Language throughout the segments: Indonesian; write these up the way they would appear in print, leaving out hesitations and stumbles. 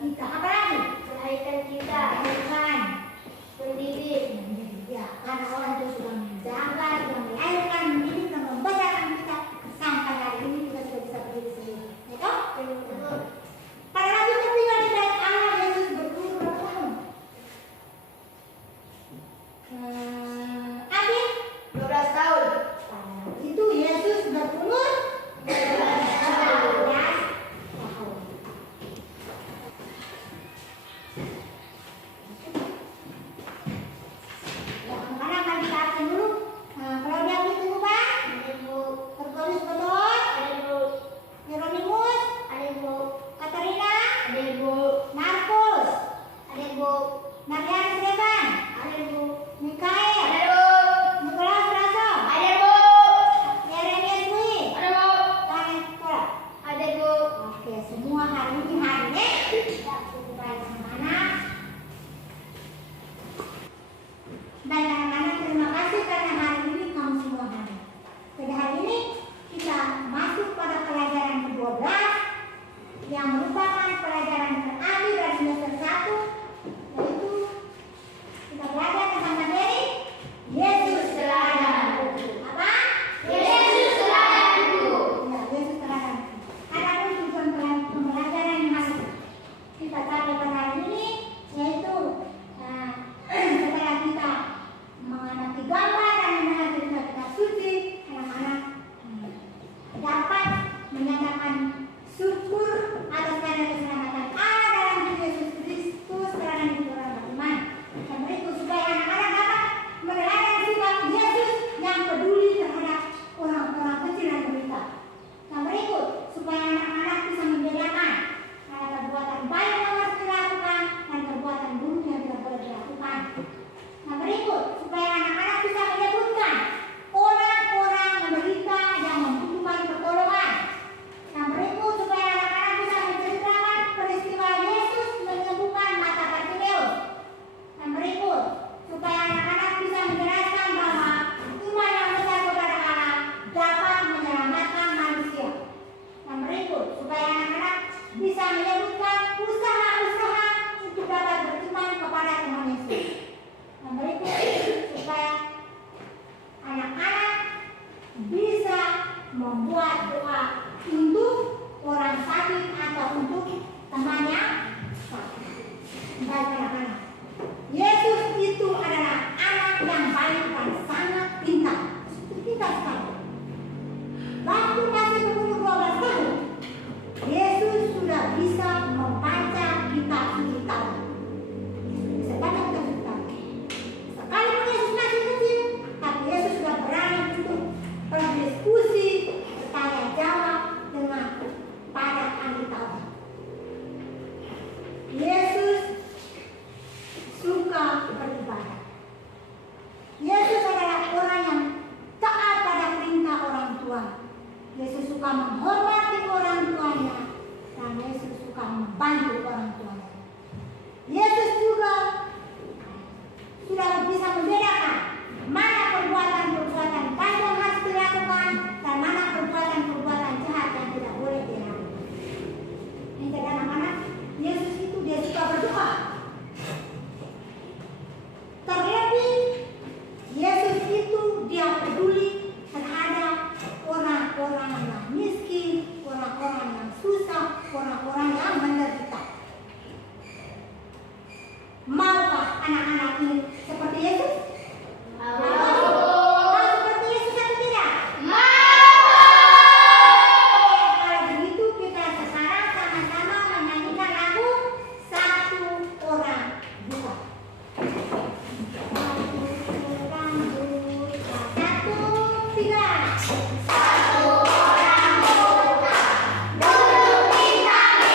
kita. Apa lagi? Melahirkan kita. Melahirkan. Mendidik. Ya, karena orang itu sudah menjaga, sudah melahirkan, mendidik, dan membesarkan kita sampai hari ini kita sudah bisa berdiri sendiri. Ya toh? Pada waktu ketika di bait Allah Yesus berumur berapa tahun? Abi? 12 tahun. Itu Yesus berumur 12 tahun. Ya, anak-anak bagi arti dulu. Kalau dia tunggu Pak, Tertulis betul. Hieronymus, Katarina, Markus, Marian Seban, Mikael, Nikolaus Raso, Yeremias Dwi, Karen Kola. Oke, semua hari ini harinya kita cukup baik anak-anak. Dan anak-anak terima kasih karena hari ini kamu semua hadir. Pada hari ini kita masuk pada pelajaran ke-12 yang merupakan pelajaran terakhir dari semester 1, yaitu kita belajar tentang materi Yesus teladanku. Apa? Yesus teladanku. Ya, Yesus teladanku. Adapun tujuan pembelajaran yang harus kita capai pada hari ini yaitu setelah kita mengamati gambar dan mendengar cerita kitab suci, anak-anak dapat menyatakan syukur atas karya keselamatan Allah dalam diri Yesus Kristus karena itu orang beriman. Dan berikut supaya anak-anak dapat meneladani sifat Yesus yang peduli terhadap orang-orang kecil dan derita. Dan berikut supaya anak-anak bisa membedakan antara perbuatan baik yang harus dilakukan dan perbuatan buruk yang tidak boleh dilakukan. Nah, berikut supaya anak-anak bisa menyebutkan orang-orang menderita yang membutuhkan pertolongan. Nah, berikut supaya anak-anak bisa menceritakan peristiwa Yesus menyembuhkan mata Bartimeus. Dan berikut supaya anak-anak bisa menjelaskan bahwa iman yang besar kepada Allah dapat menyelamatkan manusia. Dan berikut supaya anak-anak bisa menyebutkan usaha-usaha untuk dapat beriman kepada Tuhan Yesus. Dan berikut supaya anak-anak bisa membuat doa untuk orang sakit atau untuk temannya sakit. Baik anak-anak, Yesus itu adalah anak yang baik dan sangat pintar. Pintar sekali. Waktu masih berumur 12 tahun, Yesus sudah bisa membaca kitab suci Taurat. Bisa baca kitab suci Taurat. Sekalipun Yesus masih kecil, tapi Yesus sudah berani untuk berdiskusi, bertanya jawab dengan para ahli Taurat. Yesus suka beribadah. Yesus adalah orang yang taat pada perintah orang tua. Yesus suka menghormati orang tuanya dan Yesus suka membantu orang tuanya. Yesus juga sudah bisa membedakan mana perbuatan-perbuatan baik yang harus dilakukan dan mana perbuatan-perbuatan jahat yang tidak boleh dilakukan. Ini anak-anak, Yesus itu dia suka berdoa. Terlebih Yesus itu dia peduli terhadap orang-orang yang miskin, orang-orang yang susah, orang-orang yang menderita. Maukah anak-anak ini seperti Yesus? Mau seperti Yesus atau tidak? Kalau begitu kita sekarang sama-sama menyanyikan lagu Satu Orang Buta. Satu orang buta, 1, 3.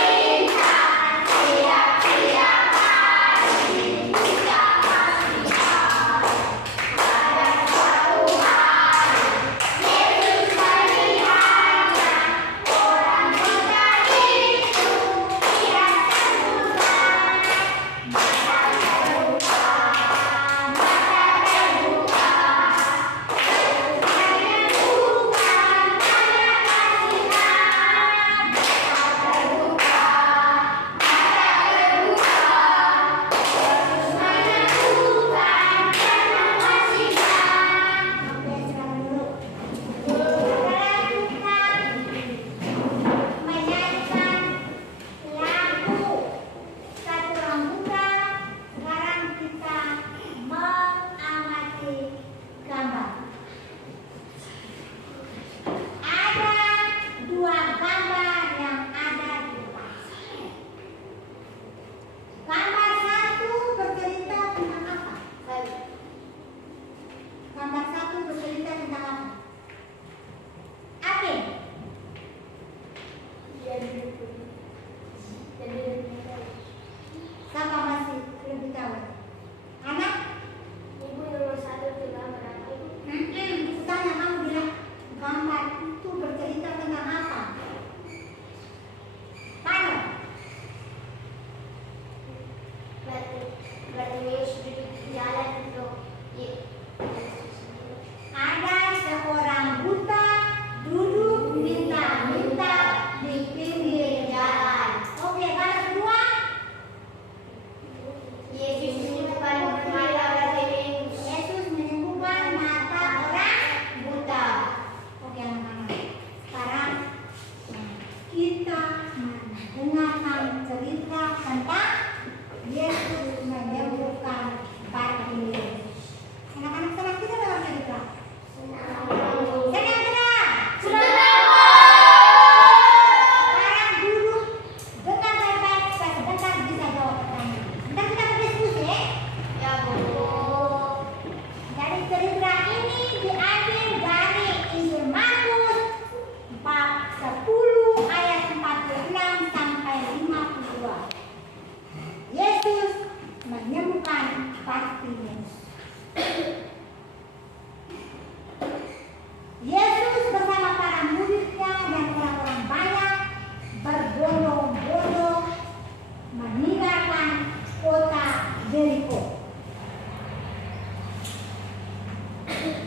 Yeriko.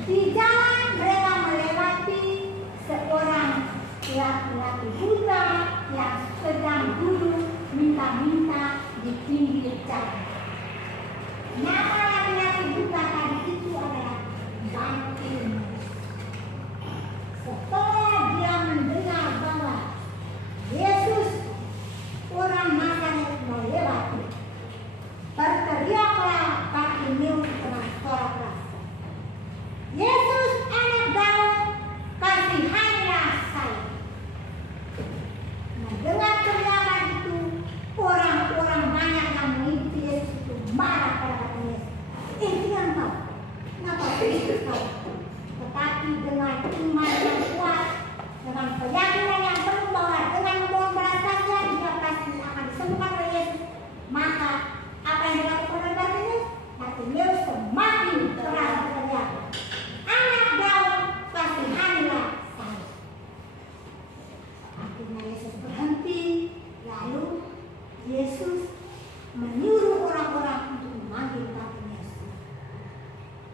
Di jalan mereka melewati seorang laki-laki buta yang sedang duduk minta-minta di pinggir jalan. Nama laki-laki buta tadi itu adalah Bartimeus. Setelah dia mendengar bahwa Yesus orang Nazaret melewati, berteriaklah Bartimeus dengan suara keras, "Yesus, anak Daud, kasihanilah saya." Mendengar teriakan itu, orang-orang banyak yang mengikuti Yesus itu marah pada Bartimeus. Diam kau, kenapa berisik kau? Tetapi dengan iman yang kuat, dengan keyakinan yang penuh bahwa dengan membawa belas kasihan dia pasti akan disembuhkan oleh Yesus, maka apa yang dilakukan oleh Bartimeus? Bartimeus semakin keras berteriak, "Anak Daud, kasihanilah saya." Akhirnya Yesus berhenti, lalu Yesus menyuruh orang-orang untuk memanggil Bartimeus.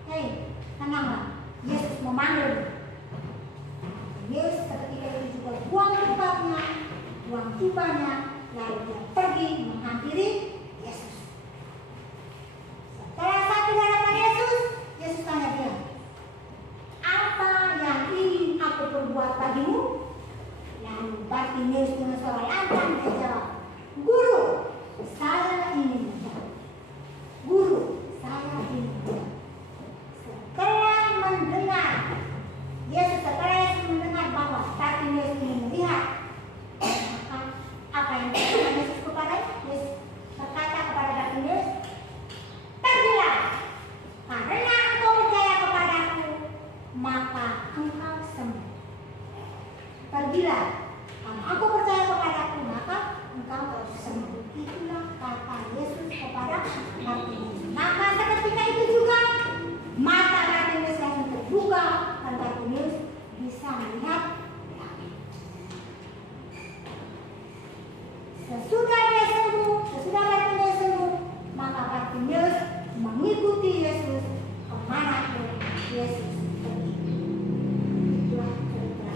Hei, tenanglah, Yesus memanggil. Bartimeus ketika itu juga buang jubahnya, lalu dia pergi menghampiri Yesus. Setelah sampai di hadapan Yesus, Yesus tanya dia, "Apa yang ingin aku perbuat bagimu?" Lalu Bartimeus dengan suara lantang dia jawab, "Guru, saya ingin menjawab. Guru, saya ingin menjawab." Setelah Yesus mendengar bahwa Bartimeus ingin melihat, maka apa yang dikatakan Yesus kepada Yesus berkata kepada Bartimeus, "Pergilah, karena engkau percaya kepadaku, maka engkau sembuh." Pergilah, karena engkau percaya kepadaku, maka engkau sembuh. Itulah kata Yesus kepada Bartimeus. Maka seketika itu juga mata Bartimeus langsung terbuka dan Bartimeus bisa melihat lagi. Sesudah Bartimeus sembuh, maka Bartimeus mengikuti Yesus kemanapun Yesus pergi. Itulah cerita.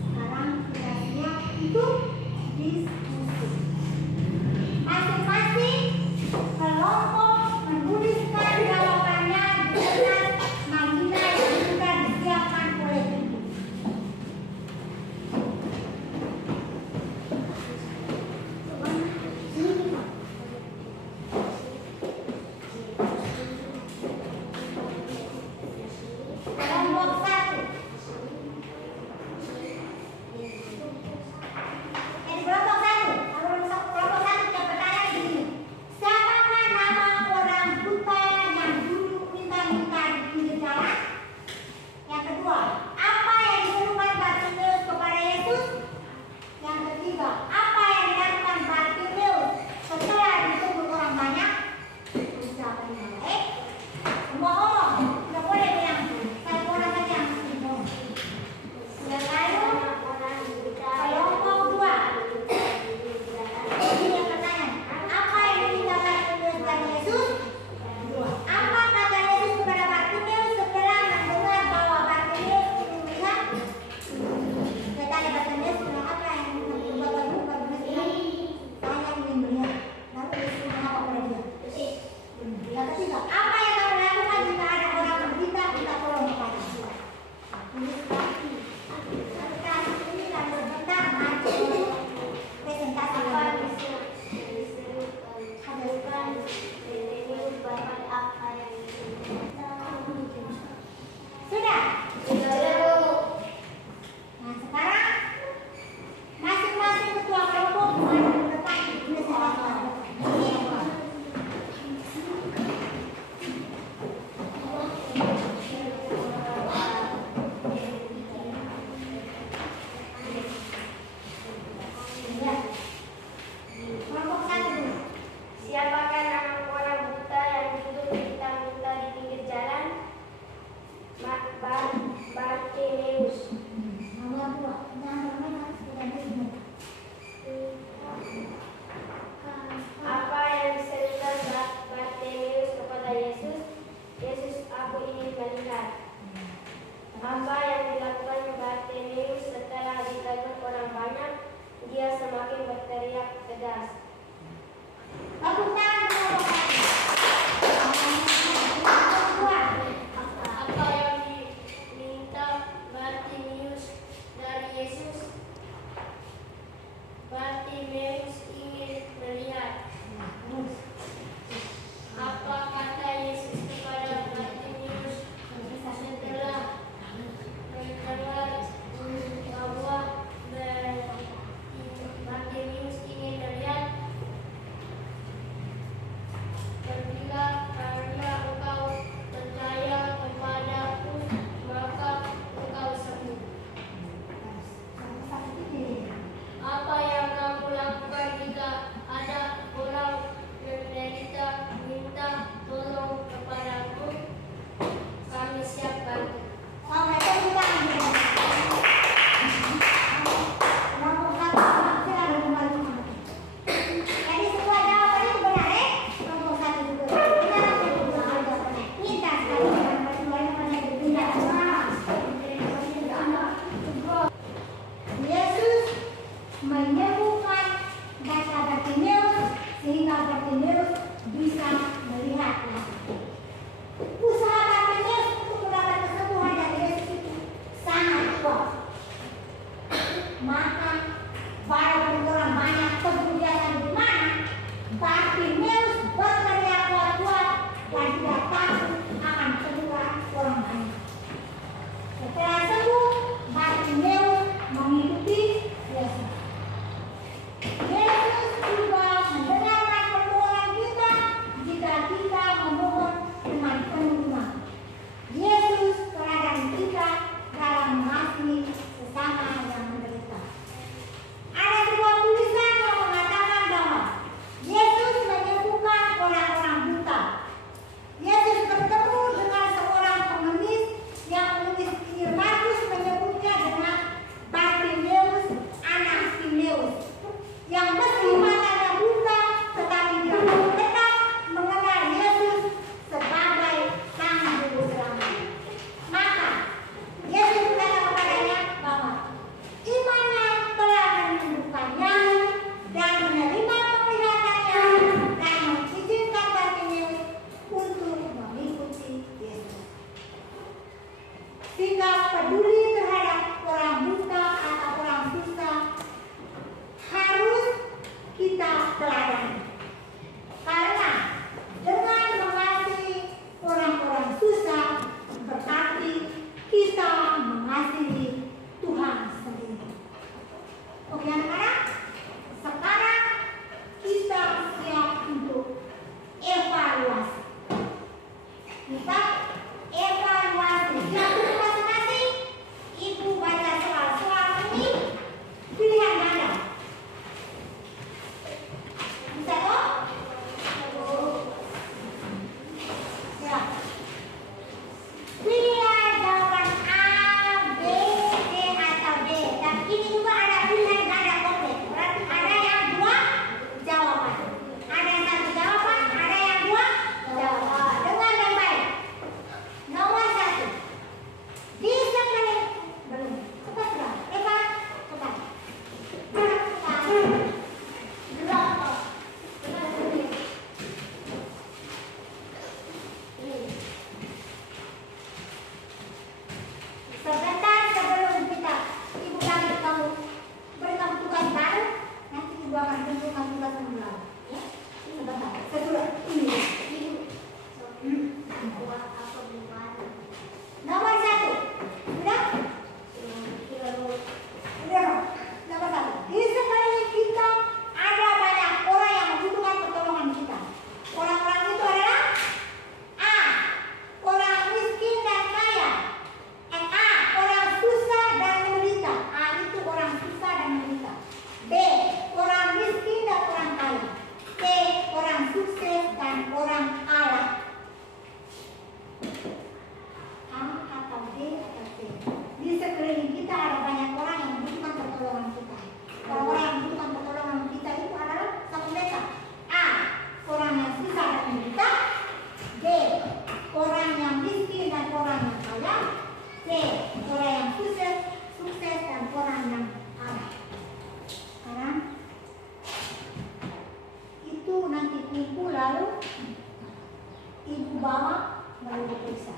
Sekarang kita siap untuk diskusi. Masing-masing kelompok Bartimeus berteriak kuat-kuat dan tidak takut akan kedua orang banyak. Setelah sembuh, Bartimeus mengikuti Yesus. Yesus juga mendengarkan permohonan kita jika kita memohon dengan penuh iman. Yesus teladan kita dalam mengasihi sesama yang menderita. Ada sebuah tulisan yang mengatakan bahwa Yesus menyembuhkan orang-orang buta. Yesus bertemu dengan seorang pengemis yang menulis Injil Markus menyebutnya dengan Bartimeus, anak Timeus, yang meski matanya buta tetapi dia tetap mengenal Yesus sebagai Sang Juru Selamat. Maka Yesus berkata kepadanya bahwa imannya telah menyembuhkannya dan menerima penglihatannya dan mengizinkan Bartimeus untuk mengikuti Yesus. Sikap peduli terhadap orang buta atau orang susah harus kita teladani. Karena dengan mengasihi orang-orang susah berarti kita mengasihi Tuhan sendiri. Oke anak-anak, sekarang kita siap untuk evaluasi. Kita evaluasi. Siap untuk masing-masing? Ibu baca soal-soal ini pilihan ganda. Bisa toh? Siap. Pilihlah jawaban A, B, C atau D. Dan ini juga ada pilihan ganda komplit. Berarti ada yang dua jawaban. Ada yang satu jawaban, ada yang dua jawaban. Dengar baik-baik. Nomor 1. Di sekeliling belum. Cepat sudah. Cepat. Cepat. Berapa? Sebentar sebelum kita ibu bagi kamu beri kamu tugas baru, nanti ibu akan tentukan tugas yang baru. Ya, sebentar. Sesudah ini. Nomor 1. Sudah? Sudah. Nomor 1. Di sekeliling kita ada banyak orang yang membutuhkan pertolongan kita. Orang-orang itu adalah A. Orang miskin dan kaya. A. Orang susah dan menderita. A itu orang susah dan menderita. B. Orang miskin dan orang kaya. C. Orang sukses dan orang Allah. A atau D atau C. Di sekeliling kita ada banyak orang yang membutuhkan pertolongan kita. Orang-orang yang membutuhkan pertolongan kita itu adalah satu mereka. A. Orang yang susah dan menderita. B. Orang yang miskin dan orang yang kaya. C. Orang yang sukses dan orang yang Allah. Sekarang itu nanti kumpul lalu ibu bawa lalu diperiksa.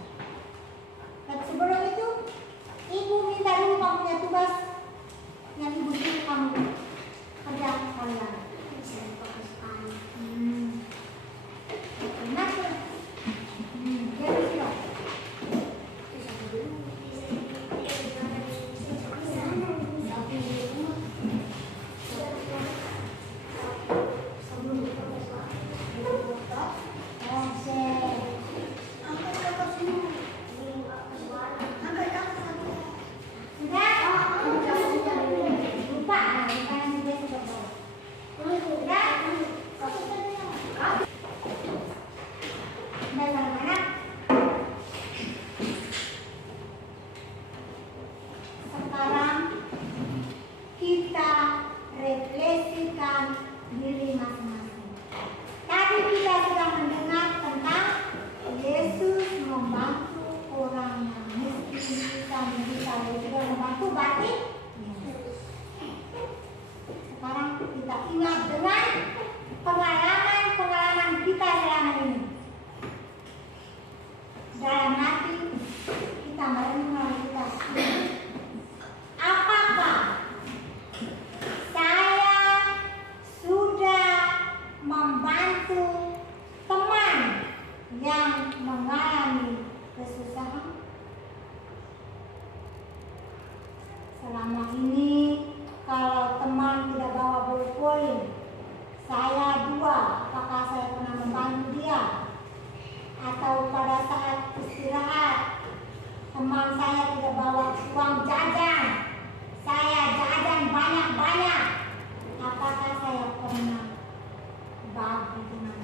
Dan sebelum itu ibu minta dulu kamu punya tugas yang ibu suruh kamu kerja kalian. Enak ya? Jadi sudah. Sudah? Lupa, nanti dia sudah bawa. yang mengalami kesusahan? Selama ini kalau teman tidak bawa ballpoint, saya dua, apakah saya pernah membantu dia? Atau pada saat istirahat teman saya tidak bawa uang jajan, saya jajan banyak-banyak, apakah saya pernah bagi dengan